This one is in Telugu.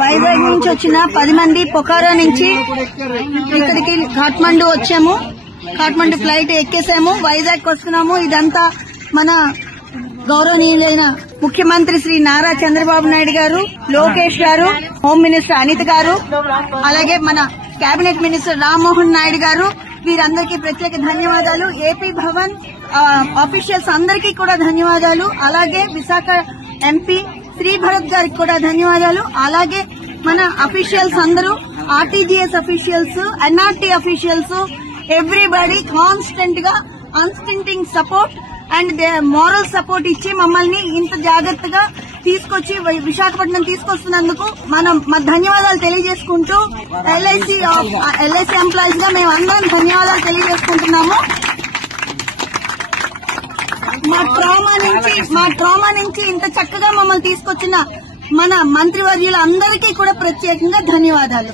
వైజాగ్ నుంచి వచ్చిన 10 మంది పొఖారా నుంచి ఇక్కడికి కాఠ్మండు వచ్చాము. కాఠ్మండు ఫ్లైట్ ఎక్కేసాము, వైజాగ్ వస్తున్నాము. ఇదంతా మన గౌరవనీయులైన ముఖ్యమంత్రి శ్రీ నారా చంద్రబాబు నాయుడు గారు, లోకేష్ గారు, హోమ్ మినిస్టర్ అనిత గారు, అలాగే మన కేబినెట్ మినిస్టర్ రామ్మోహన్ నాయుడు గారు, వీరందరికీ ప్రత్యేక ధన్యవాదాలు. ఏపీ భవన్ ఆఫీషియల్స్ అందరికీ కూడా ధన్యవాదాలు. అలాగే విశాఖ ఎంపీ శ్రీ భరత్ గారికి కూడా ధన్యవాదాలు. అలాగే మన అఫీషియల్స్ అందరూ, RTGS officials, NRT officials, everybody constant గా unstinting support and moral support ఇచ్చి మమ్మల్ని ఇంత జాగ్రత్తగా తీసుకొచ్చి విశాఖపట్నం తీసుకొస్తున్నందుకు మనం ధన్యవాదాలు తెలియజేసుకుంటూ ఎల్ఐసి ఎంప్లాయీస్ గా మేము అందరం ధన్యవాదాలు తెలియజేసుకుంటున్నాము. మా ట్రామా నుంచి ఇంత చక్కగా మమ్మల్ని తీసుకొచ్చిన మన మంత్రివర్యులందరికీ కూడా ప్రత్యేకంగా ధన్యవాదాలు.